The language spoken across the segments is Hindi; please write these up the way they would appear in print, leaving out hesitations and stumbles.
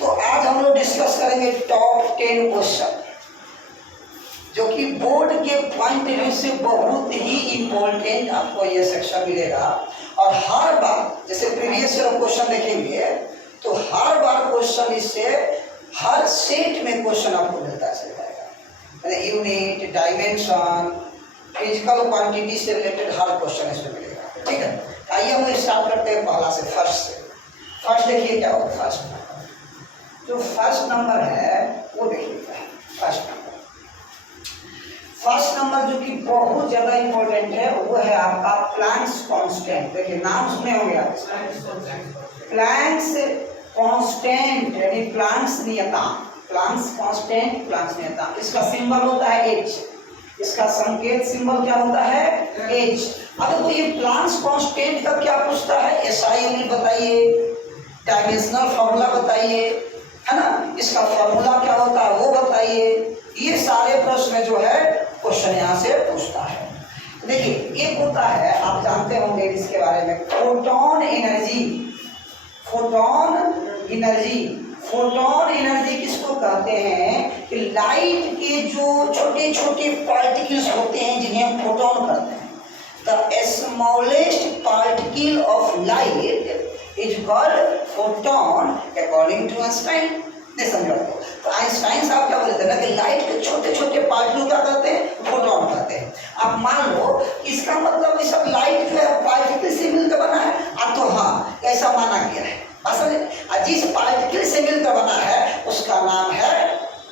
तो आज हम लोग डिस्कस करेंगे टॉप 10 क्वेश्चन जो कि बोर्ड के पॉइंट व्यू से बहुत ही इम्पोर्टेंट आपको ये सेक्शन मिलेगा। और हर बार जैसे प्रीवियस ईयर क्वेश्चन देखेंगे तो हर बार क्वेश्चन इससे हर सेट में क्वेश्चन आपको मिलता चल जाएगा। यूनिट, डायमेंशन, फिजिकल क्वांटिटी से रिलेटेड हर क्वेश्चन इसमें मिलेगा। ठीक है, आइए हम स्टार्ट करते हैं पहला से, फर्स्ट से। फर्स्ट देखिए क्या होगा। फर्स्ट नंबर जो फर्स्ट नंबर है वो देखिएगा। फर्स्ट नंबर जो कि बहुत ज्यादा इंपॉर्टेंट है वो है आपका प्लैंक्स कांस्टेंट। देखिए नाम सुने होंगे आप, प्लैंक्स कांस्टेंट यानी प्लैंक्स नियतांक। प्लैंक्स कांस्टेंट, प्लैंक्स नियतांक, इसका सिंबल होता है H। इसका संकेत सिंबल क्या होता है? H। अगर वो ये प्लैंक्स कांस्टेंट का क्या पूछता है? SI यूनिट बताइए, डायमेंशनल फॉर्मूला बताइए, है ना, इसका फॉर्मूला क्या होता है वो बताइए। ये सारे प्रश्न जो है क्वेश्चन यहाँ से पूछता है। देखिए एक होता है, आप जानते होंगे इसके बारे में, photon energy. Photon energy, photon energy किसको कहते हैं कि लाइट के जो छोटे छोटे पार्टिकल्स होते हैं जिन्हें हम फोटोन कहते हैं। The smallest particle of light is called photon according to Einstein. नहीं समझ रहे हो तो आइंस्टाइन साहब क्या बोलते हैं ना कि लाइट के छोटे छोटे पार्टिकल क्या कहते हैं? फोटोन कहते हैं। अब मान लो इसका मतलब ये सब लाइट जो है पार्टिकल से मिलकर बना है। अब तो हाँ ऐसा माना गया है, असल जिस पार्टिकल से मिलकर बना है उसका नाम है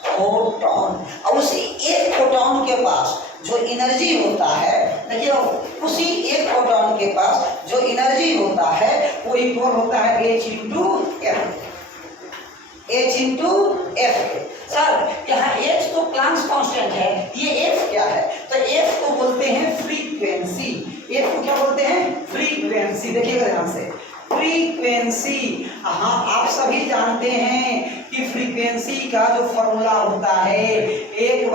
फोटोन। और उसी एक फोटोन के पास जो एनर्जी होता है, देखिए उसी एक फोटोन के पास जो एनर्जी होता है वो इक्वल होता है H into F. H into F. Sir यहाँ H तो प्लैंक्स कांस्टेंट है, ये F क्या है? तो F को बोलते हैं फ्रीक्वेंसी। F को क्या बोलते हैं? फ्रीक्वेंसी। देखिएगा ध्यान से, फ्रीक्वेंसी। हाँ आप सभी जानते हैं कि फ्रीक्वेंसी का जो फॉर्मूला होता है 1/,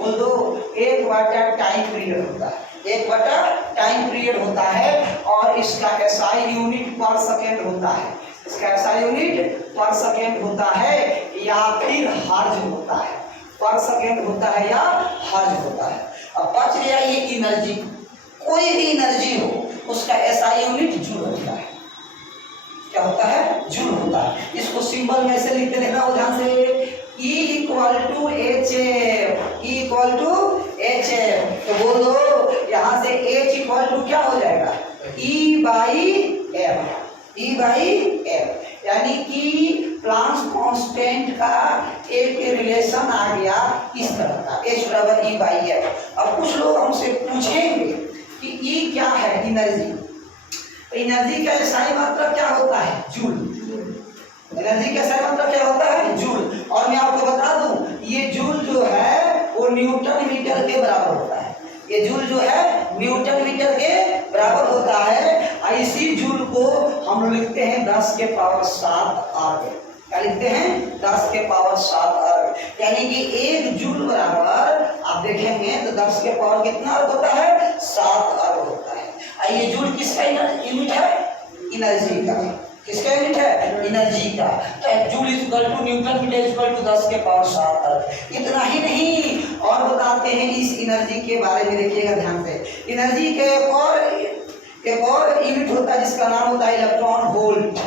बोल दो, 1/टाइम पीरियड होता है। 1/टाइम पीरियड होता है और इसका SI यूनिट पर सेकेंड होता है। इसका SI यूनिट पर सेकेंड होता है या फिर हर्ज होता है। पर सेकेंड होता है या हर्ज होता है। अब बच गया ये एनर्जी। कोई भी एनर्जी हो उसका SI यूनिट जूल होता है। क्या होता है? जूल होता है। इसको सिंबल में ऐसे लिखते देखना हो ध्यान से, E equal to HF। E equal to HF। तो बोल दो यहाँ से H इक्वल टू क्या हो जाएगा? E/F। E/F यानी कि प्लैंक्स कांस्टेंट का एक रिलेशन आ गया इस तरह का, H बराबर E/F। अब कुछ लोग हमसे पूछेंगे कि E क्या है? एनर्जी। एनर्जी का SI मात्रा क्या होता है? जूल। एनर्जी का SI मात्रा क्या होता है? जूल। और मैं आपको बता दूं ये जूल जो है वो न्यूटन मीटर के बराबर होता है। ये जूल जो है न्यूटन मीटर के बराबर होता है। इसी जूल को हम लोग लिखते हैं 10 के पावर 7 अर्ग। क्या लिखते हैं? 10 के पावर 7 अर्ग। यानी कि एक जूल बराबर आप देखेंगे तो 10 के पावर कितना अर्ग होता है? 7 अर्ग होता है। ये जूल किसका यूनिट है? एनर्जी का। किसका यूनिट है? एनर्जी का। तो joule equal to newton metre equal to 10 के पावर 7 अर्ग। इतना ही नहीं और बताते हैं इस एनर्जी के बारे में, देखिएगा ध्यान से। एनर्जी के एक और यूनिट होता है जिसका नाम होता है इलेक्ट्रॉन वोल्ट।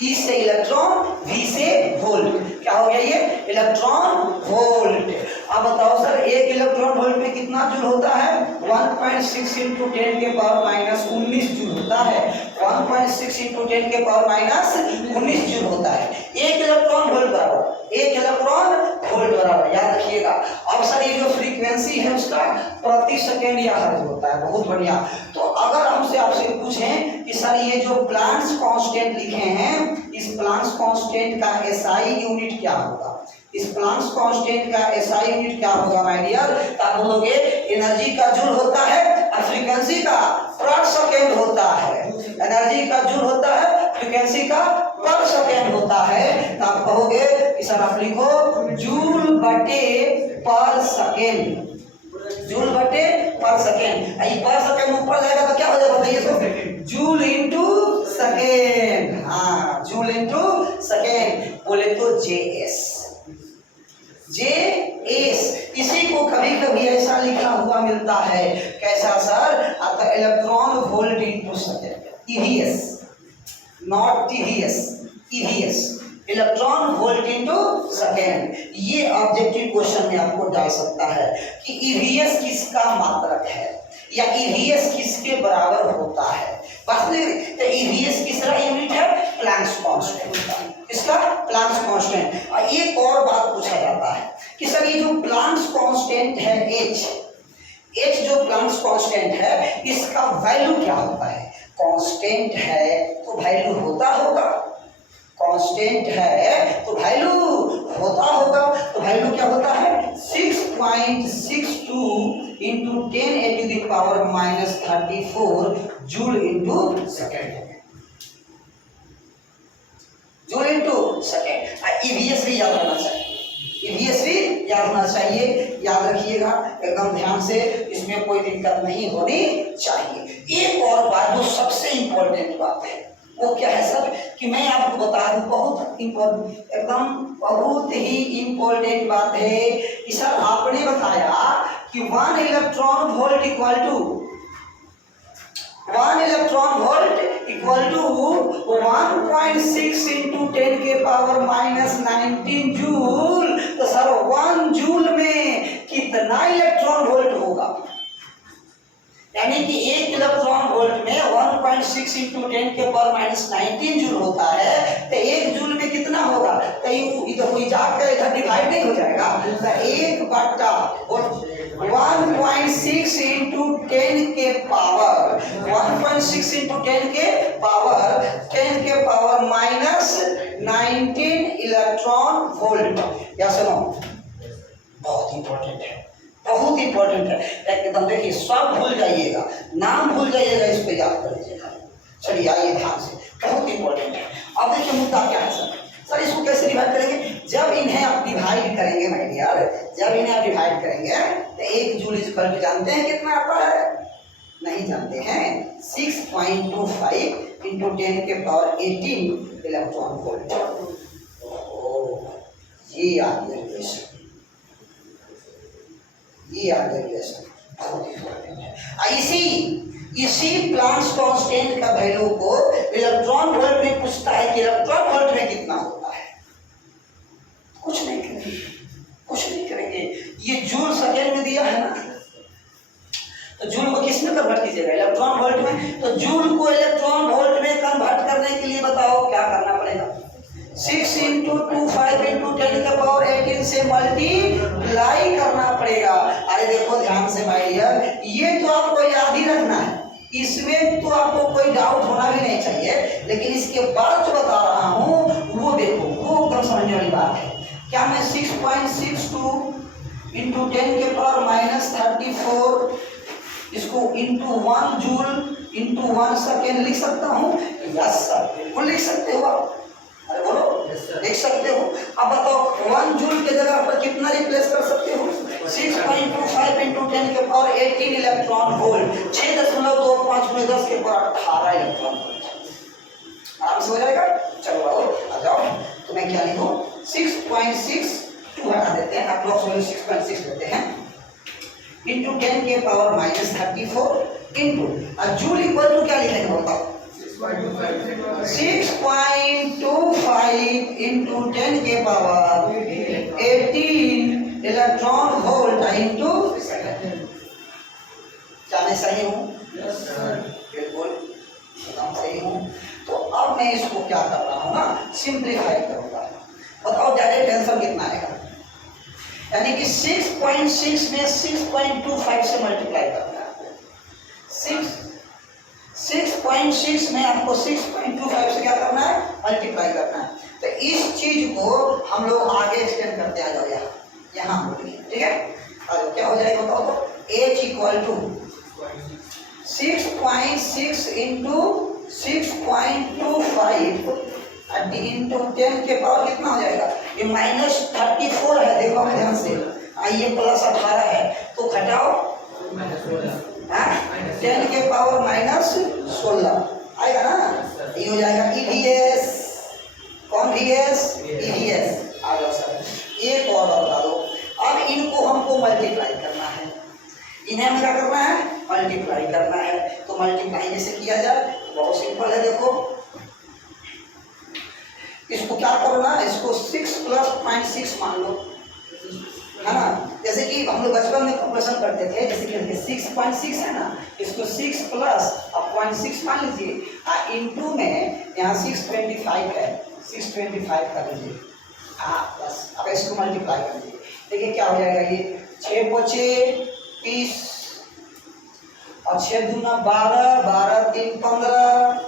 E से इलेक्ट्रॉन, V से वोल्ट। क्या हो गया ये? Electron volt. अब बताओ सर एक इलेक्ट्रॉन वोल्ट में कितना जूल होता है? 1.6 इंटू 10 के पावर माइनस 19 जूल होता है। 1.6 इंटू 10 के पावर माइनस 19 जूल होता है। एक इलेक्ट्रॉन वोल्ट बराबर, एक इलेक्ट्रॉन वोल्ट बराबर, याद रखिएगा। अब सर ये जो फ्रीक्वेंसी है उसका प्रति सेकेंड या हर्ज होता है। बहुत बढ़िया। तो अगर हमसे आपसे पूछें कि सर ये जो प्लैंक्स कांस्टेंट लिखे हैं इस प्लैंक्स कांस्टेंट का SI यूनिट क्या होगा? इस प्लैंक्स कांस्टेंट का SI यूनिट क्या होगा माय डियर? आप बोलोगे एनर्जी का जूल होता है और फ्रीक्वेंसी का पर सेकेंड होता है। एनर्जी का जूल होता है, फ्रीक्वेंसी का पर सेकेंड होता है। तो आप कहोगे कि सर आप लिखो जूल बटे पर सेकेंड। जूल बटे पर सेकेंड। पर सेकेंड ऊपर जाएगा तो क्या हो जाएगा बताइए? तो जूल इंटू सेकेंड, हाँ जूल इंटू सेकेंड, बोले तो JS। इसी को कभी कभी ऐसा लिखा हुआ मिलता है, कैसा सर? आता electron volt into second, EVS, not TVS, EVS, electron volt into second. ये ऑब्जेक्टिव क्वेश्चन में आपको डाल सकता है कि EVS किसका मात्रक है या EVS किसके बराबर होता है। वास्तविक EVS किसका यूनिट है? प्लैंक्स कांस्टेंट का। इसका प्लैंक्स कांस्टेंट। और एक और बात पूछा जाता है कि सर ये जो प्लैंक्स कांस्टेंट है H जो प्लैंक्स कांस्टेंट है, इसका वैल्यू क्या होता है? कांस्टेंट है तो वैल्यू होता होगा, कांस्टेंट है तो वैल्यू होता होगा। तो वैल्यू क्या होता है? 6.62 into 10⁻⁻34 joule into second, joule into second. EVS भी याद रखना चाहिए, EVS भी याद होना चाहिए, याद रखिएगा एकदम ध्यान से, इसमें कोई दिक्कत नहीं होनी चाहिए। एक और बात जो सबसे इंपॉर्टेंट बात है वो क्या है सर? कि मैं आपको बता दूं, बहुत इम्पोर्टेंट, एकदम बहुत ही इम्पोर्टेंट बात है कि सर आपने बताया कि 1 electron volt equal to 1.6 into 10⁻⁻19 joule. तो सर 1 जूल में कितना इलेक्ट्रॉन वोल्ट होगा? यानी कि 1 इलेक्ट्रॉन वोल्ट में 1.6 इंटू 10⁻⁻19 जूल होता है, तो 1 जूल में कितना होगा? तो इधर कोई जाकर इधर डिवाइड नहीं हो जाएगा, तो 1.6 इंटू 10 के पावर 1.6 इंटू 10 के पावर -19 इलेक्ट्रॉन वोल्ट। या सुनो, बहुत इंपॉर्टेंट है, बहुत इंपॉर्टेंट है एकदम। देखिए सब भूल जाइएगा, नाम भूल जाइएगा, इसको याद कर लीजिएगा। चलिए आइए ध्यान से, बहुत इंपॉर्टेंट है। अब देखिए मुद्दा क्या है सर? सर इसको कैसे डिवाइड करेंगे? जब इन्हें आप डिवाइड करेंगे माय डियर, जब इन्हें आप डिवाइड करेंगे तो 1 जूल इक्वल टू जानते हैं कितना आता है? नहीं जानते हैं, 6.25 इंटू 10⁻18 इलेक्ट्रॉन वोल्ट। ये याद रखिए, ये याद रखिए, बहुत इंपॉर्टेंट है। इसी प्लैंक्स कांस्टेंट का वैल्यू को इलेक्ट्रॉन वोल्ट में पूछता है कि इलेक्ट्रॉन वोल्ट में कितना होता है। कुछ नहीं करेंगे, ये जूल सेकेंड में दिया है ना, तो जूल को किस में कन्वर्ट कीजिएगा? इलेक्ट्रॉन वोल्ट में। तो जूल को इलेक्ट्रॉन वोल्ट में कन्वर्ट करने के लिए बताओ क्या करना पड़ेगा? 6 इंटू 25 इंटू 10⁻18 से मल्टीप्लाई करना पड़ेगा। अरे देखो ध्यान से भाई डियर, ये तो आपको याद ही रखना है, इसमें तो आपको कोई डाउट होना भी नहीं चाहिए, लेकिन इसके बाद जो बता रहा हूँ वो देखो, वो एकदम समझने वाली बात है। क्या मैं 6.62 इंटू 10⁻⁻34 इसको इंटू 1 जूल इंटू 1 सेकेंड लिख सकता हूँ? यस सर, बिल्कुल लिख सकते हो आप। अरे बोलो, लिख सकते हो। अब बताओ 1 जूल के जगह पर कितना रिप्लेस कर सकते हो? 6.25 इंटू 10⁻18 इलेक्ट्रॉन वोल्ट, 6.25 में 10 के पावर 18 इलेक्ट्रॉन वोल्ट। आराम से हो जाएगा। चलो आओ आ जाओ, तो मैं क्या लिखूं? 6.6 हटा देते हैं, आप लोग 6.6 लेते हैं, into 10⁻34 into joule equal to क्या लिखेंगे बताओ? 6.25 into 10⁻18 electron volt into second. क्या मैं सही हूँ? बिल्कुल एकदम सही हूँ। तो अब मैं इसको क्या कर रहा हूँ ना, सिंप्लीफाई करूँगा। बताओ डायरेक्ट आंसर कितना आएगा? यानी कि 6.6 में 6.25 से मल्टीप्लाई करना है। 6.6 में आपको 6.25 से क्या करना है? मल्टीप्लाई करना है। तो इस चीज को हम लोग आगे एक्सटेंड करते आ जाओ, यहाँ बोलिए, ठीक है? और क्या हो जाएगा बताओ तो? H equal to 6.6 into 6.25 into 10 के पावर कितना हो जाएगा? ये -34 है, देखो ध्यान से, आइए +18 है, तो घटाओ 10 के पावर -16, आएगा ना, ये हो जाएगा EVS। कौन VS? EVS। आ जाओ सर, एक और बता दो। अब इनको हमको मल्टीप्लाई करना है, इन्हें हमें क्या करना है? मल्टीप्लाई करना है। तो मल्टीप्लाई जैसे किया जाए, बहुत सिंपल है। देखो इसको क्या करना है, इसको 6 + 0.6 मान लो, है ना। जैसे कि हम लोग बचपन में कैलकुलेशन करते थे, जैसे कि 6.6 है ना, इसको 6 + 0.6 मान लीजिए, इनटू में यहाँ 625 है, 625 कर लीजिए, बस। अब इसको मल्टीप्लाई कर लीजिए, देखिए क्या हो जाएगा। ये 6 × 5 = 30 और 6 × 2 = 12, 12 × 3 = 15,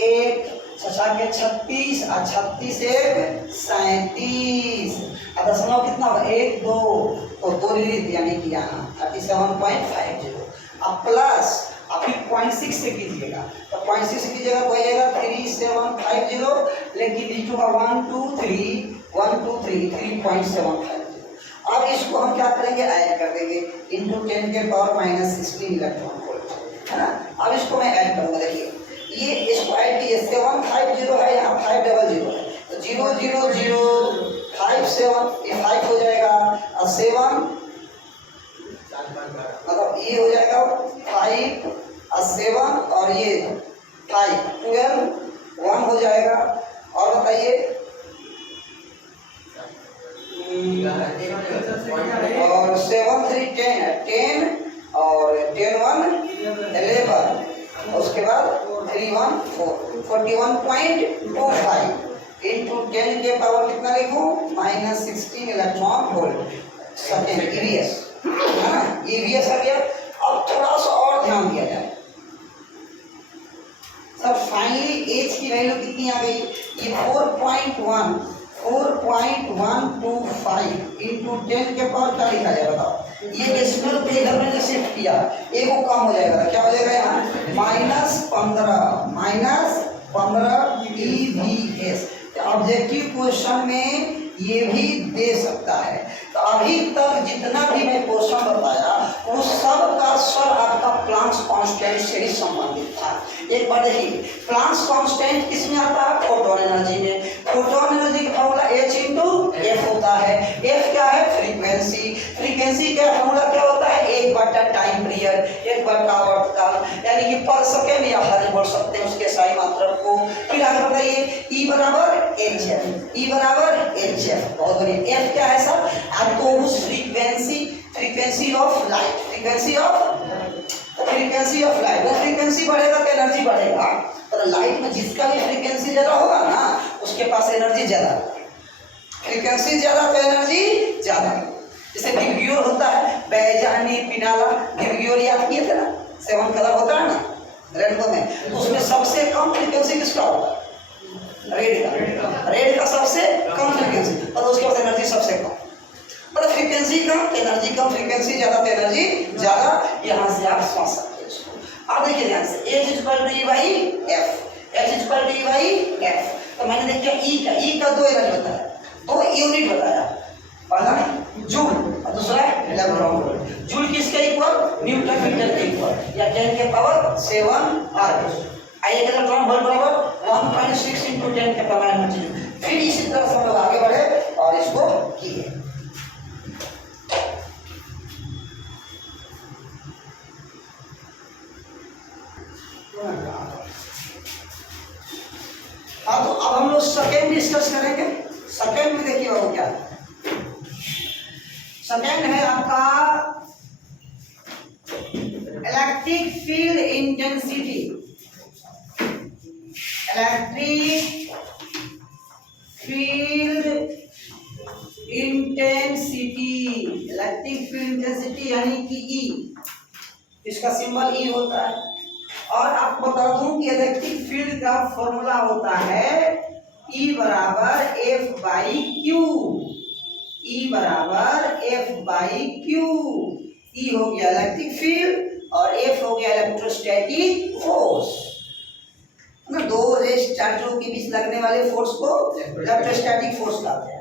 1 6 के 36 और 36 1 37, और दशमलव कितना होगा? 1 2, तो 2 यानी कि यहाँ 37.50। अब प्लस, अब फिर 0.6 से कीजिएगा, तो 0.6 से कीजिएगा तो आएगा 3750, लेकिन लिखूंगा 1 2 3 3.750। अब इसको हम क्या करेंगे? ऐड कर देंगे, इंटू 10 के पावर -16 इलेक्ट्रॉन वोल्ट, है ना। अब इसको मैं ऐड करूँगा, देखिए ये इसको ऐड कीजिए, 750 है, यहाँ 500 है, तो 0 0 0 5 7, ये 5 हो जाएगा, और 7 मतलब ये हो जाएगा 5 और 7, और ये 5 12 1 हो जाएगा। और बताइए, और 7 3 10 और 10 1 11, उसके बाद 3 1 4 41.25 इंटू 10 के पावर कितना लिखूं? -16 इलेक्ट्रॉन वोल्ट सेकेंड, EVS, है ना। EVS आ गया। अब थोड़ा सा और ध्यान दिया जाए सर, फाइनली एच की वैल्यू कितनी आ गई? ये 4.125 इंटू 10 के पावर क्या लिखा जाए बताओ? ये डेसिमल पे इधर मैंने शिफ्ट किया, एक वो कम हो जाएगा, क्या हो जाएगा यहाँ? -15 EVS। ऑब्जेक्टिव क्वेश्चन में ये भी दे सकता है। तो अभी तक जितना भी मैं क्वेश्चन बताया वो सब का सब आपका प्लांक्स कांस्टेंट से ही संबंधित था। एक बार देखिए, प्लांक्स कांस्टेंट किसमें आता है? फोटोन एनर्जी में। फोटोन एनर्जी का फॉर्मूला H × F होता है। F क्या है? फ्रीक्वेंसी। फ्रीक्वेंसी का फॉर्मूला क्या होता है? 1/टाइम पीरियड, 1/आवर्तकाल, यानी कि पर सेकेंड या हर बोल सकते हैं उसके सही मात्रक को। फिर आगे बताइए, E = HF, E = HF। बहुत बढ़िया। F क्या है सर? आपको उस frequency of light, frequency of light. Frequency बढ़ेगा तो एनर्जी बढ़ेगा, तो लाइट में जिसका भी फ्रीक्वेंसी ज्यादा होगा ना उसके पास एनर्जी ज्यादा, फ्रीक्वेंसी ज्यादा तो एनर्जी ज्यादा। जैसे गिरगियोर होता है, बैजानी पिनाला, गिरगियोर याद किए थे ना, 7 कलर होता है ना रेनबो में, तो उसमें सबसे कम फ्रीक्वेंसी किसका होता है? रेड का सबसे कम फ्रीक्वेंसी, और उसके बाद एनर्जी सबसे कम। मतलब फ्रीक्वेंसी कम, एनर्जी कम, फ्रीक्वेंसी ज्यादा तो एनर्जी ज्यादा। यहाँ से आप समझ सकते हैं इसको। अब देखिए ध्यान से, H = E/F, H = E/F। तो मैंने देखा E का 2 यूनिट बताया, 2 यूनिट बताया, पहला जूल और दूसरा इलेक्ट्रॉन वोल्ट। जूल किसके इक्वल? न्यूटन मीटर के इक्वल, या 10 के पावर 7 आर। आइए इलेक्ट्रॉन वोल्ट बराबर 1.6 × 10 के पावर -। फिर इसी तरह से हम लोग आगे बढ़े और इसको किए। हाँ, तो अब हम लोग सेकेंड डिस्कस करेंगे। सेकेंड में देखिए वो क्या है। सेकेंड है आपका electric field intensity. Electric field intensity यानी कि E, इसका सिंबल E होता है। और आपको बता दूं कि इलेक्ट्रिक फील्ड का फॉर्मूला होता है E = F/Q। E = F/Q। E हो गया इलेक्ट्रिक फील्ड और F हो गया इलेक्ट्रोस्टैटिक फोर्स। ना, 2 चार्जों के बीच लगने वाले फोर्स को इलेक्ट्रोस्टैटिक फोर्स कहते हैं।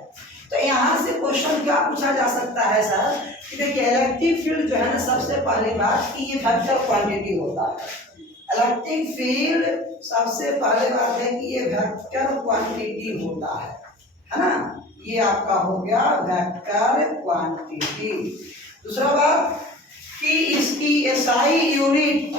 तो यहाँ से क्वेश्चन क्या पूछा जा सकता है सर कि देखिए इलेक्ट्रिक फील्ड जो है ना, सबसे पहली बात कि ये वेक्टर क्वांटिटी होता है। इलेक्ट्रिक फील्ड सबसे पहले बात है कि ये वेक्टर क्वांटिटी होता है ना, ये आपका हो गया वेक्टर क्वांटिटी। दूसरा बात कि इसकी एसआई यूनिट,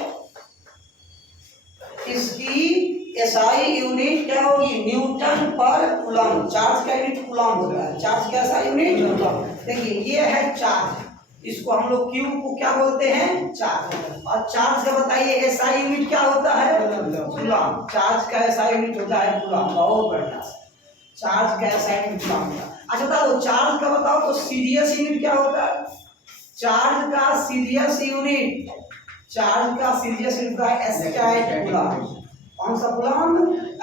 क्या होगी, न्यूटन पर कूलम। चार्ज का यूनिट कूलम होता है, चार्ज का एसआई यूनिट कूलम। देखिए ये है चार्ज, इसको हम लोग क्यू को क्या बोलते हैं, चार्ज। और चार्ज का बताइए एसआई यूनिट क्या होता है, कूलम। चार्ज का एसआई यूनिट होता है कूलम। बहुत बढ़िया, चार्ज का एसआई यूनिट कूलम होता है। अच्छा बताओ चार्ज का बताओ तो सीरियस यूनिट क्या होता है, चार्ज का सीरियस यूनिट, एस्टाइट कूलम। कौन सा कूलम,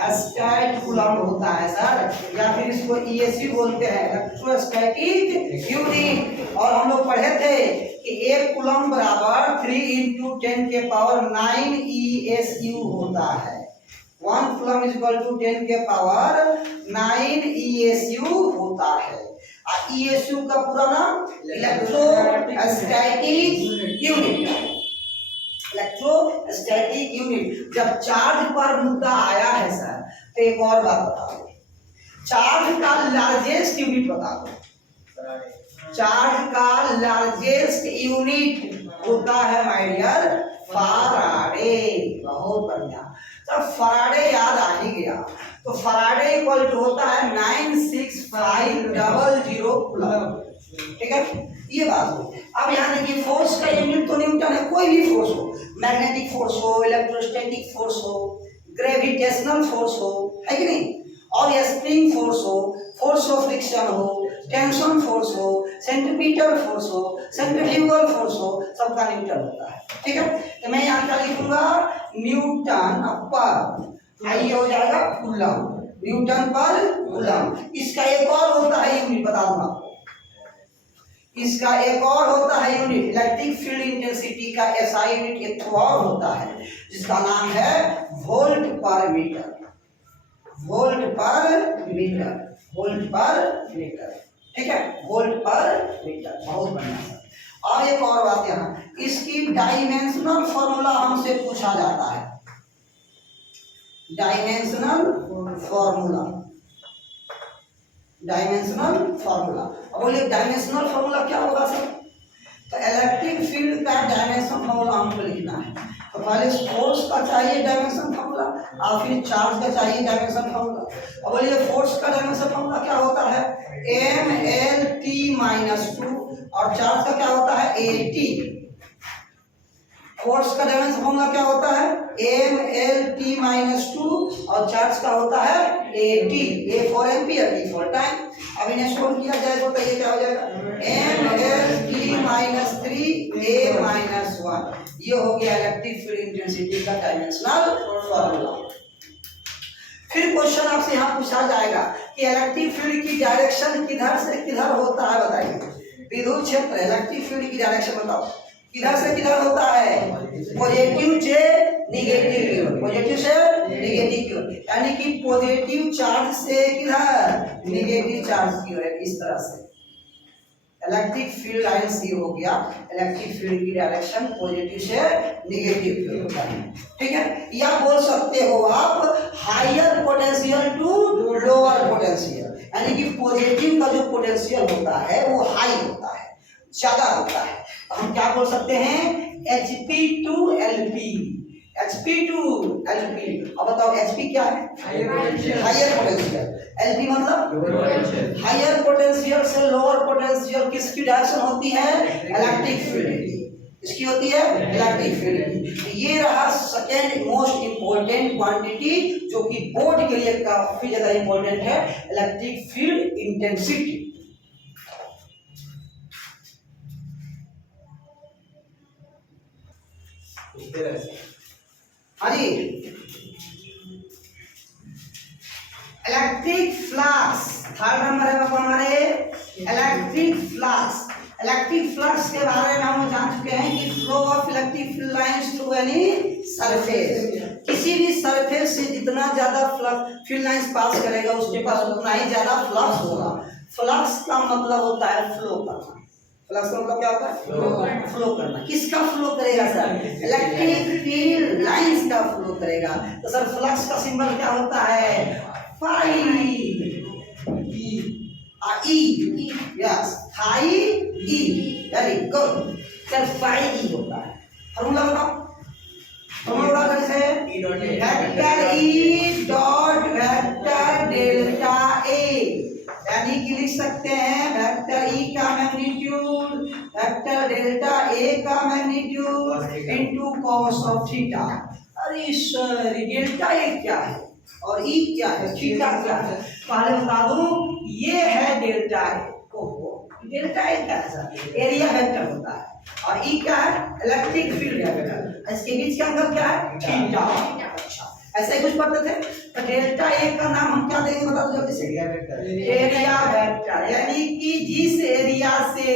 एस्टाइट कूलम होता है सर, या फिर इसको ईएसयू बोलते हैं, इलेक्ट्रोस्टैटिक यूनिट। और हम लोग पढ़े थे कि 1 कूलम बराबर 3 × 10 के पावर 9 ESU होता है। 1 कूलम इज इक्वल टू 10 के पावर 9 ESU होता है। ESU का पूरा नाम इलेक्ट्रोस्टैटिक यूनिट, इलेक्ट्रोस्टैटिक यूनिट। जब चार्ज पर मुद्दा आया है सर, तो एक और बात बता दो, चार्ज का लार्जेस्ट यूनिट बता दो। चार्ज का लार्जेस्ट यूनिट होता है माय डियर फराडे। बहुत बढ़िया, तो फराडे याद आ ही गया, तो फराडे इक्वल टू होता है 96500 कूलम। ठीक है, ये बात हो। अब यहाँ देखिए फोर्स का यूनिट तो न्यूटन है, कोई भी फोर्स हो, मैग्नेटिक फोर्स हो, इलेक्ट्रोस्टैटिक फोर्स हो, ग्रेविटेशनल फोर्स हो, है कि नहीं, और स्प्रिंग फोर्स हो, फोर्स ऑफ फ्रिक्शन हो, टेंशन फोर्स हो, सेंट्रीपिटल फोर्स हो, सेंट्रीफ्यूगल फोर्स हो, सबका न्यूटन होता है। ठीक है, तो मैं यहाँ क्या लिखूंगा, न्यूटन पर, ये हो जाएगा कूलम, न्यूटन पर कूलम। इसका एक और होता है यूनिट, बता दूं आपको, इसका एक और होता है यूनिट, इलेक्ट्रिक फील्ड इंटेंसिटी का एसआई यूनिट एक और होता है, जिसका नाम है वोल्ट पर मीटर। वोल्ट पर मीटर, वोल्ट पर मीटर। ठीक है, वोल्ट पर मीटर। बहुत बढ़िया। और एक और बात यहाँ, इसकी डायमेंशनल फॉर्मूला हमसे पूछा जाता है, डायमेंशनल फॉर्मूला, डायमेंशनल फॉर्मूला। अब बोलिए डायमेंशनल फॉर्मूला क्या होगा सर, तो इलेक्ट्रिक फील्ड का डायमेंशन फॉर्मूला हमको लिखना है। तो पहले फोर्स का चाहिए डायमेंशन फॉर्मूला, और फिर चार्ज का चाहिए डायमेंशन फॉर्मूला। अब बोलिए फोर्स का डायमेंशन फॉर्मूला क्या होता है, mLT-2, और चार्ज का क्या होता है, AT। फोर्स का डायमेंशन फॉर्मूला क्या होता है, mLT-2, और चार्ज का होता है AT, A for ampere, T for time. अब इन्हें सोल्व किया जाए तो ये क्या हो जाएगा, mLT-3 A-1। ये हो गया इलेक्ट्रिक फील्ड इंटेंसिटी का डायमेंशनल फॉर्मूला। फिर क्वेश्चन आपसे यहाँ पूछा जाएगा कि इलेक्ट्रिक फील्ड की डायरेक्शन किधर से किधर होता है, बताइए। विद्युत क्षेत्र इलेक्ट्रिक फील्ड की डायरेक्शन बताओ, किधर से किधर होता है, पॉजिटिव से निगेटिव की ओर, पॉजिटिव से निगेटिव की ओर, यानी कि पॉजिटिव चार्ज से किधर, निगेटिव चार्ज की ओर। इस तरह से इलेक्ट्रिक फील्ड लाइन सी हो गया, इलेक्ट्रिक फील्ड की डायरेक्शन पॉजिटिव से निगेटिव की ओर होता है। ठीक है, या बोल सकते हो आप higher potential to lower potential, यानी कि पॉजिटिव का जो पोटेंशियल होता है वो हाई होता है, ज्यादा होता है। हम क्या बोल सकते हैं, HP to LP, HP to LP। अब बताओ HP क्या है, हायर पोटेंशियल, LP मतलब हायर पोटेंशियल से लोअर पोटेंशियल किसकी डायरेक्शन होती है, इलेक्ट्रिक फील्ड की, इसकी होती है इलेक्ट्रिक फील्ड। ये रहा सेकेंड मोस्ट इंपॉर्टेंट क्वांटिटी, जो कि बोर्ड के लिए काफी ज्यादा इंपॉर्टेंट है, इलेक्ट्रिक फील्ड इंटेंसिटी। हाँ जी, इलेक्ट्रिक फ्लक्स थर्ड नंबर है बाबा हमारे, इलेक्ट्रिक फ्लक्स। इलेक्ट्रिक फ्लक्स के बारे में हम जान चुके हैं कि flow of electric field lines through any surface, किसी भी सरफेस से जितना ज्यादा फ्लक्स फील्ड लाइंस पास करेगा उसके पास उतना ही ज्यादा फ्लक्स होगा। फ्लक्स का मतलब होता है फ्लो करना, फ्लक्स का मतलब क्या होता है? फ्लो करना। किसका फ्लो करेगा सर? इलेक्ट्रिक फील्ड लाइंस का फ्लो करेगा। तो सर फ्लक्स का सिंबल क्या होता है? Phi E, yes phi E, very good sir, phi E होता है। फॉर्मूला बताओ, फॉर्मूला कैसे? Vector E dot vector delta A, यानी कि लिख सकते हैं वेक्टर ई का मैग्नीट्यूड वेक्टर डेल्टा ए का magnitude into cos of theta. अरे सर डेल्टा ए क्या है और ई क्या है, थीटा क्या है? पहले बता दूं, ये है डेल्टा ए। डेल्टा ए क्या है सर? एरिया वेक्टर होता है, और ई क्या है? Electric field vector. इसके बीच का अंतर क्या है? थीटा। अच्छा, ऐसा ही कुछ पढ़ते थे। तो डेल्टा ए का नाम हम क्या देंगे बता दो जल्दी से? एरिया वेक्टर, यानी कि जिस एरिया से,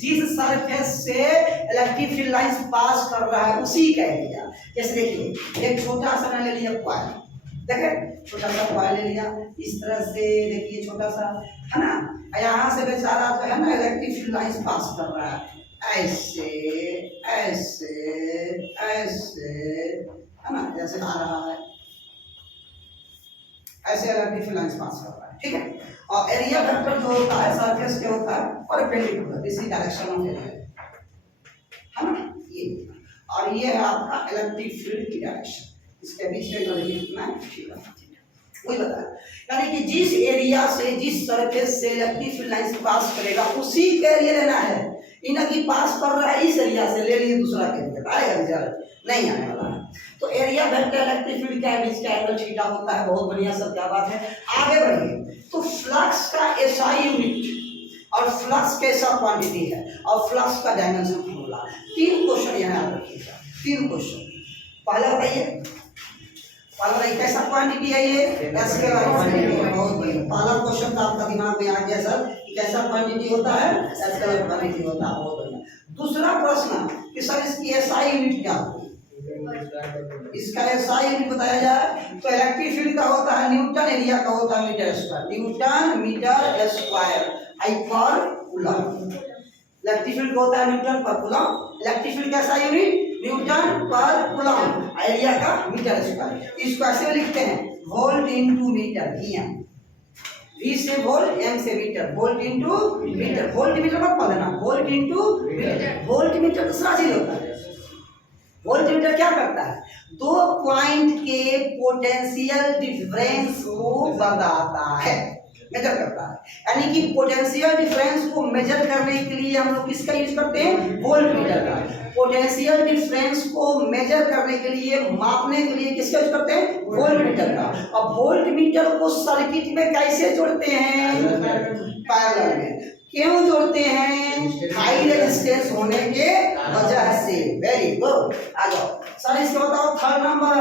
जिस सरफेस से इलेक्ट्रिक फील्ड लाइंस पास कर रहा है उसी का एरिया। जैसे देखिए एक छोटा सा मैंने ले लिया कॉइल, देखे छोटा सा कॉइल ले लिया, इस तरह से देखिए छोटा सा है ना, यहाँ से बेचारा जो है ना इलेक्ट्रिक फील्ड लाइंस पास कर रहा है, ऐसे ऐसे ऐसे है ना, जैसे आ रहा है ऐसे इलेक्ट्रिक फील्ड लाइंस पास कर रहा है, ठीक है। और एरिया वेक्टर जो होता है सरफेस क्या होता है? परपेंडिकुलर, इसी डायरेक्शन में एरिया है ना, ये। और ये है आपका इलेक्ट्रिक फील्ड की डायरेक्शन, इसके बीच में गलती कितना है? थीटा। वही बताया, यानी कि जिस एरिया से, जिस सरफेस से इलेक्ट्रिक फील्ड लाइंस पास करेगा उसी के एरिया लेना है। इना की पास कर रहा है इस एरिया से, ले लिए दूसरा के एरिया, आएगा रिजल्ट? नहीं आने वाला है। तो एरिया वेक्टर इलेक्ट्रिक फील्ड का बीच का एंगल थीटा होता है। बहुत बढ़िया सर, क्या बात है। आगे बढ़िए, तो फ्लक्स का एसआई यूनिट और फ्लक्स कैसा क्वांटिटी है और फ्लक्स का डायमेंशन फॉर्मूला। 3 क्वेश्चन यहाँ याद रखिएगा, 3 क्वेश्चन। पहला बताइए, कैसा क्वांटिटी है ये? स्केलर क्वांटिटी है। बहुत बढ़िया, पहला क्वेश्चन तो आपका दिमाग में आ गया सर कि कैसा क्वांटिटी होता है? स्केलर क्वांटिटी होता है। बहुत बढ़िया। दूसरा प्रश्न कि सर इसकी एसआई यूनिट क्या होगी? इसका एसआई यूनिट बताया जाए तो इलेक्ट्रिक फील्ड का होता है न्यूटन, एरिया का होता है metre square. Newton metre square आई पर कूलम। इलेक्ट्रिक फील्ड होता है न्यूटन पर कूलम। इलेक्ट्रिक फील्ड का एसआई यूनिट न्यूटन पर कूलम, एरिया का मीटर स्क्वायर। इसको ऐसे लिखते हैं वोल्ट इनटू मीटर, वी से वोल्ट, एम से metre, volt into metre. Volt metre मत पढ़ना, volt into metre. Volt metre दूसरा चीज होता है। वोल्ट मीटर क्या करता है? 2 पॉइंट के पोटेंशियल डिफरेंस को बताता है, मेजर करता है। यानी कि पोटेंशियल डिफरेंस को मेजर करने के लिए हम लोग किसका यूज करते हैं? वोल्ट मीटर का। पोटेंशियल डिफरेंस को मेजर करने के लिए, मापने के लिए किसका यूज करते हैं? वोल्ट मीटर का। अब वोल्ट मीटर को सर्किट में कैसे जोड़ते हैं? पैरेलल में। क्यों जोड़ते हैं? हाई रेजिस्टेंस होने के वजह से। वेरी गुड, आ जाओ सर इसको बताओ। थर्ड नंबर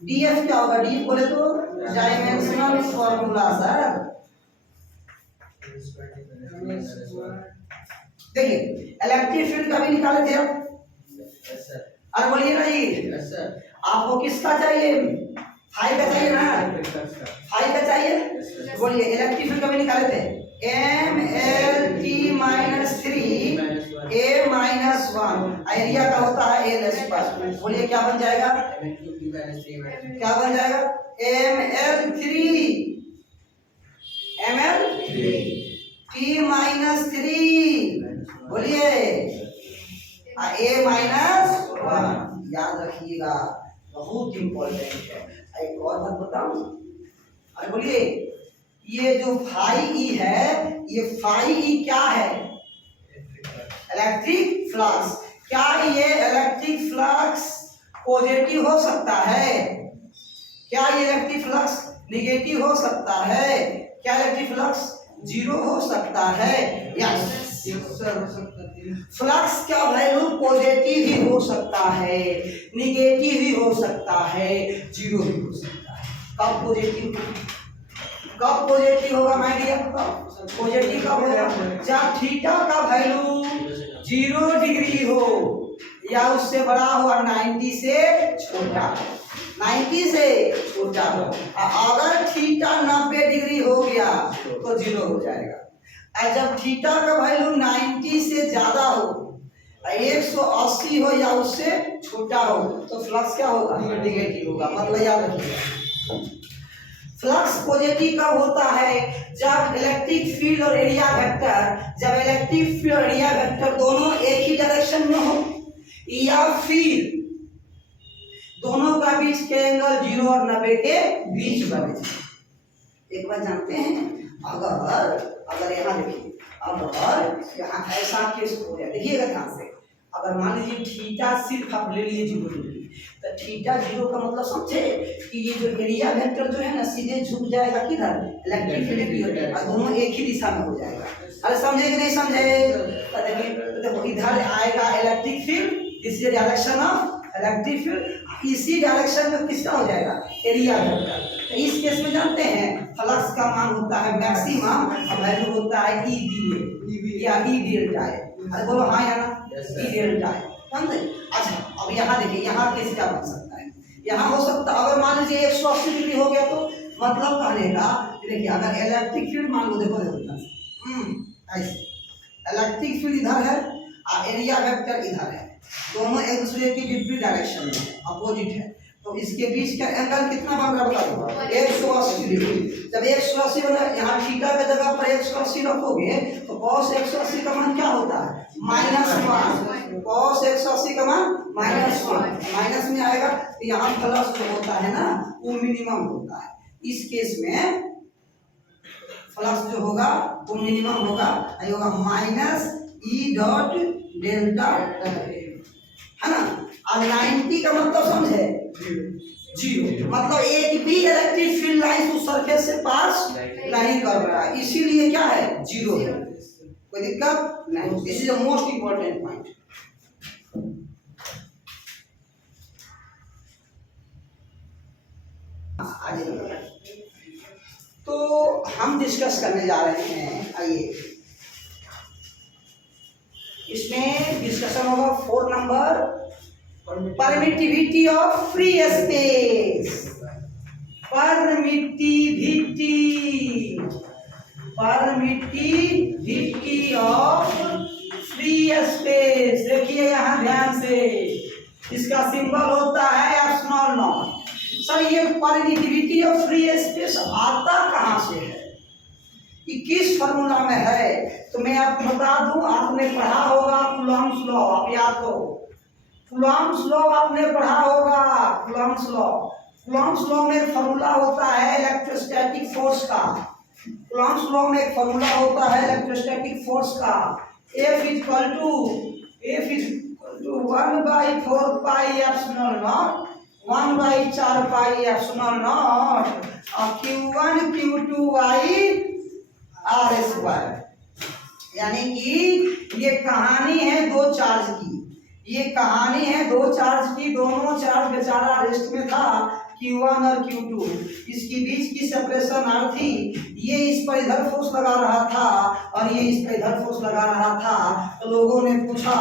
डीएफ क्या होगा? डी बोले तो डायमेंशनल फॉर्मूला सर। देखिए इलेक्ट्रिक फील्ड का भी निकाले थे आप, अरे बोलिए नहीं आपको किसका चाहिए? फाई का चाहिए ना? फाई का चाहिए, बोलिए। इलेक्ट्रिक फील्ड का भी निकाले थे एम एल टी माइनस 3 ए माइनस 1, एरिया का होता है एल स्क्वायर। बोलिए क्या बन जाएगा? क्या बन जाएगा? एम एल 3 टी माइनस 3, बोलिए ए माइनस 1। याद रखिएगा, बहुत इंपॉर्टेंट है। एक और बात बताऊं, अरे बोलिए ये जो फाई ई है, ये फाई ई क्या है? Electric flux. क्या ये इलेक्ट्रिक फ्लक्स पॉजिटिव हो सकता है? क्या ये इलेक्ट्रिक फ्लक्स निगेटिव हो सकता है? क्या इलेक्ट्रिक फ्लक्स 0 हो सकता है? यस सर, हो सकता है। फ्लक्स का वैल्यू पॉजिटिव ही हो सकता है, निगेटिव ही हो सकता है, 0 भी हो सकता है। कब पॉजिटिव? कब पॉजिटिव होगा माय डियर? पॉजिटिव कब होगा? जब थीटा का वैल्यू 0 डिग्री हो या उससे बड़ा हो और 90 से छोटा, 90 से छोटा हो। अगर थीटा 90 डिग्री हो गया तो 0 हो जाएगा। और जब थीटा का वैल्यू 90 से ज्यादा हो, 180 हो या उससे छोटा हो, तो फ्लक्स क्या होगा? नेगेटिव होगा। मतलब याद रखिएगा, फ्लक्स पॉजिटिव कब होता है? जब इलेक्ट्रिक फील्ड और एरिया वेक्टर, जब इलेक्ट्रिक फील्ड और एरिया वेक्टर दोनों एक ही डायरेक्शन में हो, या फिर दोनों का बीच के एंगल 0 और 90 के बीच बने। एक बात जानते हैं, अगर यहाँ देखिए, अगर यहाँ ऐसा केस हो जाए, देखिएगा ध्यान से, अगर मान लीजिए थीटा सिर्फ आप ले लिए 0 डिग्री, तो थीटा 0 का मतलब समझे कि ये जो एरिया वेक्टर जो है ना सीधे झुक जाएगा किधर? इलेक्ट्रिक फील्ड की ओर, और दोनों एक ही दिशा में हो जाएगा। अरे समझे कि नहीं समझे? देखो इधर आएगा electric field, this is direction of electric field, इसी डायरेक्शन में किसका हो जाएगा? Area vector. तो इस केस में जानते हैं फ्लक्स का मान होता है मैक्सिमम, और वैल्यू होता है ई डी या ई डेल्टा है। अरे बोलो हाँ या ना? ई डेल्टा है, समझे? अच्छा अब यहाँ देखिए, यहाँ केस क्या बन सकता है? यहाँ हो सकता है अगर मान लीजिए 180 डिग्री हो गया, तो मतलब कहने का देखिए, अगर इलेक्ट्रिक फील्ड मान लो, देखो ऐसे इलेक्ट्रिक फील्ड इधर है और एरिया वेक्टर इधर है, दोनों एक दूसरे की विपरीत डायरेक्शन में अपोजिट है, तो इसके बीच का एंगल कितना बन रहा है? बता दो, 180 डिग्री। जब 180 बना, यहाँ थीटा की जगह पर 180 रखोगे, तो cos 180 का मान क्या होता है? -1। cos 180 का मान -1, माइनस में आएगा, तो यहाँ प्लस जो होता है ना, वो मिनिमम होता है। इस केस में प्लस जो होगा वो मिनिमम होगा, होगा माइनस ई डॉट डेल्टा, है ना? अब 90 का मतलब समझे? 0, मतलब एक भी इलेक्ट्रिक फील्ड लाइन उस सरफेस से पास नहीं कर रहा है, इसीलिए क्या है? 0 है। कोई दिक्कत नहीं। This is the most important point. तो हम डिस्कस करने जा रहे हैं, आइए इसमें डिस्कशन होगा 4 number, permittivity of free space. Permittivity of free space. देखिए यहाँ ध्यान से, इसका सिंबल होता है एप्सिलॉन नॉट। सर ये परमिटिविटी ऑफ फ्री स्पेस आता कहाँ से है? कि किस फार्मूला में है? तो मैं आपको बता दूं, आपने पढ़ा होगा कूलॉम्स लॉ, आप याद करो, कूलॉम्स लॉ आपने पढ़ा होगा। कूलॉम्स लॉ में एक फार्मूला होता है इलेक्ट्रोस्टैटिक फोर्स का। कूलॉम्स लॉ में एक फार्मूला होता है इलेक्ट्रोस्टैटिक फोर्स का, F equal to 1/4 pi epsilon naught, 1/4 pi epsilon naught, और Q1 Q2 by R square. यानी कि ये कहानी है दो चार्ज की, दोनों चार्ज बेचारा रेस्ट में था, Q1 और Q2, इसके बीच की सेपरेशन आर थी। ये इस पर इधर फोर्स लगा रहा था और ये इस पर इधर फोर्स लगा रहा था। तो लोगों ने पूछा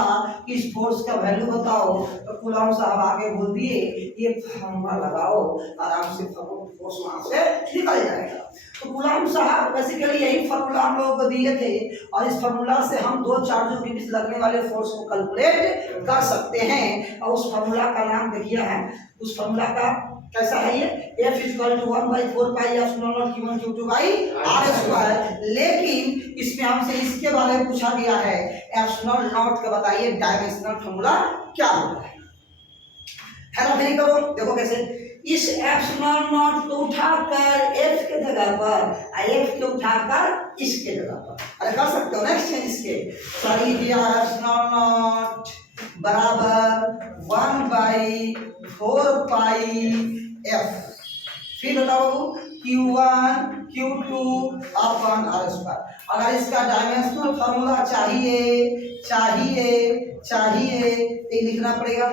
कि इस फोर्स का वैल्यू बताओ, तो कूलॉम साहब आगे बोल दिए ये फार्मूला लगाओ, आराम से फोर्स वहां से निकल जाएगा। तो कूलॉम साहब बेसिकली यही फार्मूला हम लोगों को दिए थे, और इस फार्मूला से हम दो चार्जों के बीच लगने वाले फोर्स को कैलकुलेट कर सकते हैं। और उस फार्मूला का नाम देखिए है, उस फार्मूला का कैसा है ये, F equal to 1/4 pi epsilon naught Q1 Q2 by R square. लेकिन इसमें हमसे इसके बारे में पूछा गया है, एप्सिलॉन नॉट का बताइए डायमेंशनल फार्मूला क्या होता है। हेरा फेरी करो, देखो कैसे, इस एप्सिलॉन नॉट को उठाकर F के जगह पर, F को उठाकर इसके जगह पर, अरे कर सकते हो ना एक्सचेंज इसके। सॉरी दिया एप्सिलॉन नॉट बराबर 1/4 पाई F, फिर बताओ Q1 Q2 upon are square. अगर इसका डायमेंशनल फार्मूला चाहिए तो लिखना पड़ेगा।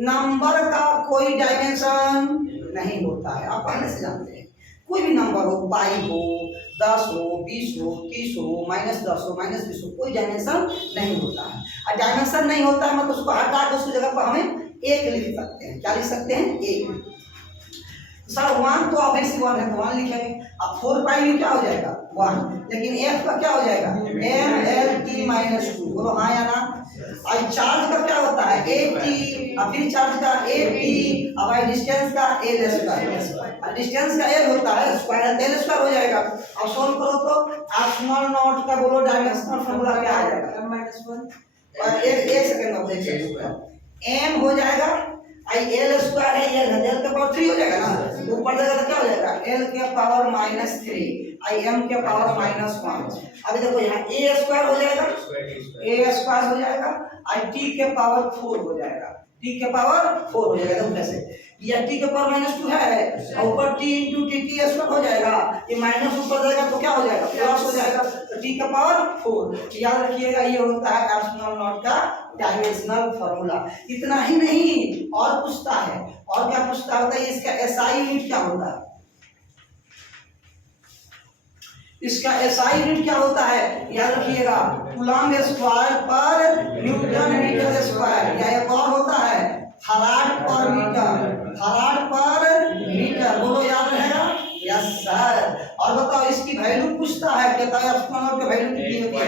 नंबर का कोई डायमेंशन नहीं होता है, आप पहले से जानते हैं। कोई भी नंबर हो, पाई हो, 10 हो, 20 हो, 30 हो, -10 हो, -20 हो, कोई डायमेंशन नहीं होता है। और डायमेंशन नहीं होता है मतलब उसको हटा के उसकी जगह पर हमें 1 लिख सकते हैं। क्या लिख सकते हैं? 1। सर 1 तो ऑब्वियसली 1 है तो 1 लिखेंगे। अब 4 पाई में क्या हो जाएगा 1, लेकिन f का क्या हो जाएगा m l t माइनस 2। बोलो हाँ या ना। और चार्ज का क्या होता है at, और फिर चार्ज का at, अब डिस्टेंस का l स्क्वायर, डिस्टेंस का l होता है स्क्वायर, l स्क्वायर हो जाएगा। अब सोल्व करो तो आप स्मॉल नॉट का बोलो डायमेंशनल फार्मूला क्या आ जाएगा m-1। और एक सेकंड में देख सकते हो m हो जाएगा आई एल स्क्वायर है, एल के पावर 3 हो जाएगा ना, ऊपर जाएगा तो क्या हो जाएगा एल के पावर माइनस 3 आई एम के पावर माइनस 1। अभी देखो यहाँ ए स्क्वायर हो जाएगा, ए स्क्वायर हो जाएगा, आई टी के पावर 4 हो जाएगा, टी के पावर 4 हो जाएगा। देखो कैसे ये टी के पावर माइनस 2 है और ऊपर T into T T square हो जाएगा, ये माइनस ऊपर जाएगा तो क्या हो जाएगा प्लस हो जाएगा, तो टी के पावर 4। याद रखिएगा ये होता है एप्सिलॉन नॉट का डायमेंशनल फार्मूला। इतना ही नहीं और पूछता है, और क्या पूछता होता है इसका एसआई यूनिट क्या होता है, इसका एसआई यूनिट क्या होता है याद रखिएगा कूलम्ब स्क्वायर पर न्यूटन मीटर स्क्वायर, या एक और होता है फराड पर मीटर, फराड पर मीटर। बोलो याद रहेगा यस सर। और बताओ इसकी वैल्यू पूछता है कहता है एप्सिलॉन नॉट की वैल्यू कितनी होती है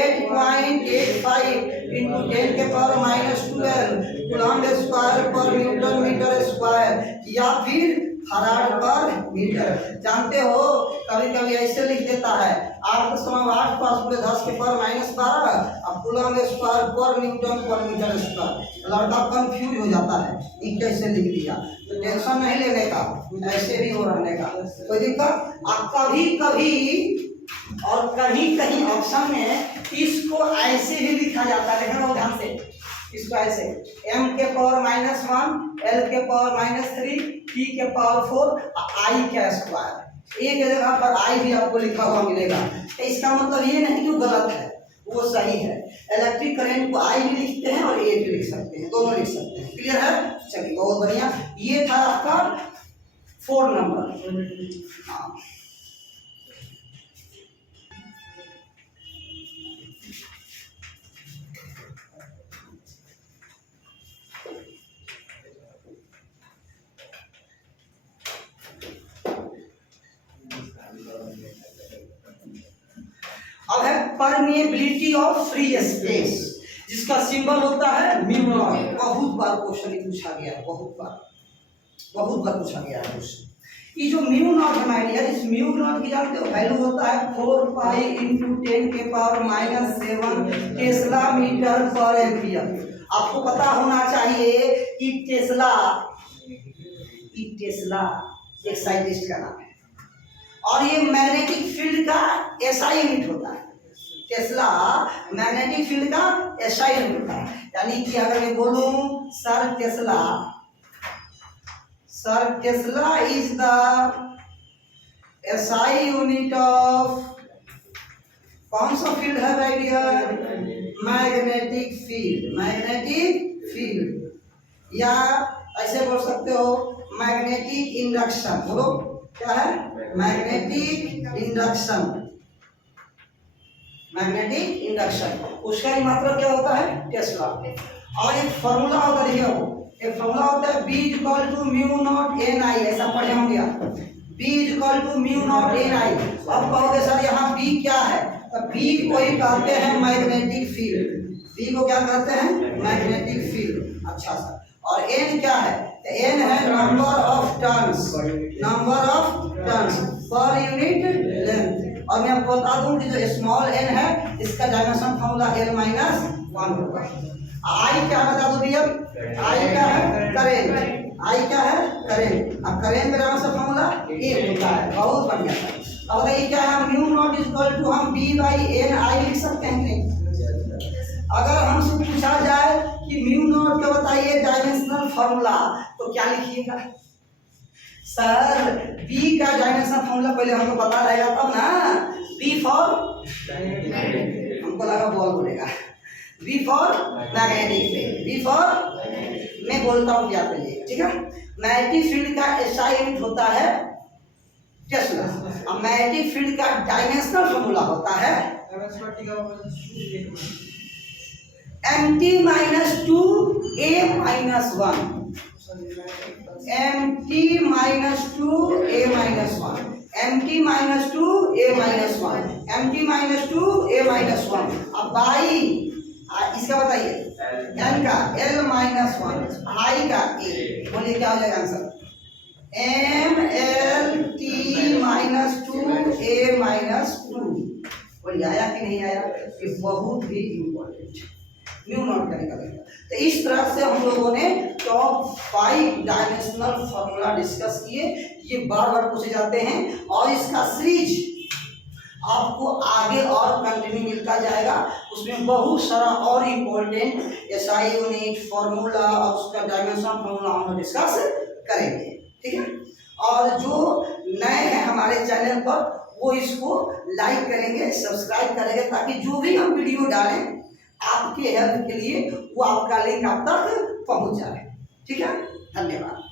8.85 into 10 के पावर माइनस 12 कूलम्ब स्क्वायर पर न्यूटन मीटर स्क्वायर, या फिर फराड पर मीटर। जानते हो कभी कभी ऐसे लिख देता है 8 दशमलव 8 पास पूरे 10 के पावर माइनस 12 अब कूलम्ब स्क्वायर पर न्यूटन पर मीटर स्क्वायर। लड़का कंफ्यूज हो जाता है ये कैसे लिख दिया, तो टेंशन नहीं लेने का, ऐसे भी हो रहने का कोई दिक्कत। आप कभी कभी और कहीं कहीं ऑप्शन में इसको ऐसे भी लिखा जाता है, देखना ध्यान से, इसको ऐसे m के पावर माइनस 1 l के पावर माइनस 3 t के पावर 4 i का स्क्वायर। एक जगह पर i भी आपको लिखा हुआ मिलेगा, तो इसका मतलब ये नहीं कि गलत है, वो सही है। इलेक्ट्रिक करंट को i भी लिखते हैं और a भी लिख सकते हैं, दोनों लिख सकते हैं। क्लियर है? चलिए बहुत बढ़िया। ये था आपका 4 नंबर। हाँ अब है परमिएबिलिटी ऑफ फ्री स्पेस, जिसका सिंबल होता है म्यू नॉट। बहुत बार क्वेश्चन पूछा गया है, बहुत बार पूछा गया है क्वेश्चन। ये जो म्यू नॉट है माय डियर, इस म्यू नॉट की जानते हो वैल्यू होता है 4 पाई इंटू 10 के पावर माइनस 7 टेस्ला मीटर पर एम्पियर। आपको पता होना चाहिए कि टेस्ला एक साइंटिस्ट का नाम है, और ये मैग्नेटिक फील्ड का एसआई यूनिट होता है। टेस्ला मैग्नेटिक फील्ड का एसआई यूनिट होता है, यानी कि अगर मैं बोलूं sir Tesla is the SI unit of कौन सा फील्ड है भाई डियर, मैग्नेटिक फील्ड, या ऐसे बोल सकते हो मैग्नेटिक इंडक्शन। बोलो क्या है मैग्नेटिक इंडक्शन, उसका ही मतलब क्या होता है टेस्ला। और एक फॉर्मूला होता है, देखिए एक फॉर्मूला होता है B equal to mu naught N I, ऐसा पढ़े होंगे आप, B equal to mu naught N I. अब कहोगे सर यहाँ B क्या है, तो B को ही कहते हैं मैग्नेटिक फील्ड, B को क्या कहते हैं मैग्नेटिक फील्ड। अच्छा सर, और N क्या है, तो N है number of turns per unit length. और मैं आपको बता दूं कि जो स्मॉल n है इसका डायमेंशन फॉर्मूला l-1 होगा। I क्या बता दो भैया, I क्या है करेंट, अब करेंट का डायमेंशन फॉर्मूला a होता है। बहुत बढ़िया। अब बताइए क्या है म्यू नॉट इक्वल टू हम b/n लिख सकते हैं नहीं? अगर हमसे पूछा जाए कि म्यू नॉट का बताइए डायमेंशनल फॉर्मूला तो क्या लिखिएगा सर? B का डायमेंशन फॉर्मूला पहले हमको पता रहेगा तब ना। B फॉर हमको लगा बॉल बोलेगा, B for magnetic field, B for मैं बोलता हूँ याद करिएगा, ठीक है। मैग्नेटिक फील्ड का एसआई यूनिट होता है टेस्ला, और मैग्नेटिक फील्ड का डायमेंशनल फॉर्मूला होता है mt-2 a-1। mt minus 2 a minus 1, mt minus 2 a minus 1, mt minus 2 a minus 1। अब बाई इसका बताइए n का l minus 1, i का a, बोलिए क्या हो जाएगा answer? m l t minus 2 a minus 2। बोलिए आया कि नहीं आया? ये बहुत ही इम्पोर्टेंट न्यू नोट करने का। तो इस तरह से हम लोगों ने टॉप 5 डायमेंशनल फॉर्मूला डिस्कस किए। ये बार बार पूछे जाते हैं और इसका सीरीज आपको आगे और कंटिन्यू मिलता जाएगा। उसमें बहुत सारा और इम्पोर्टेंट एसआई यूनिट फॉर्मूला और उसका डायमेंशनल फॉर्मूला हम लोग डिस्कस करेंगे, ठीक है। और जो नए हैं हमारे चैनल पर वो इसको लाइक करेंगे, सब्सक्राइब करेंगे, ताकि जो भी हम वीडियो डालें आपके हेल्प के लिए वो आपका लिंक आप तक पहुंच जाए, ठीक है। धन्यवाद।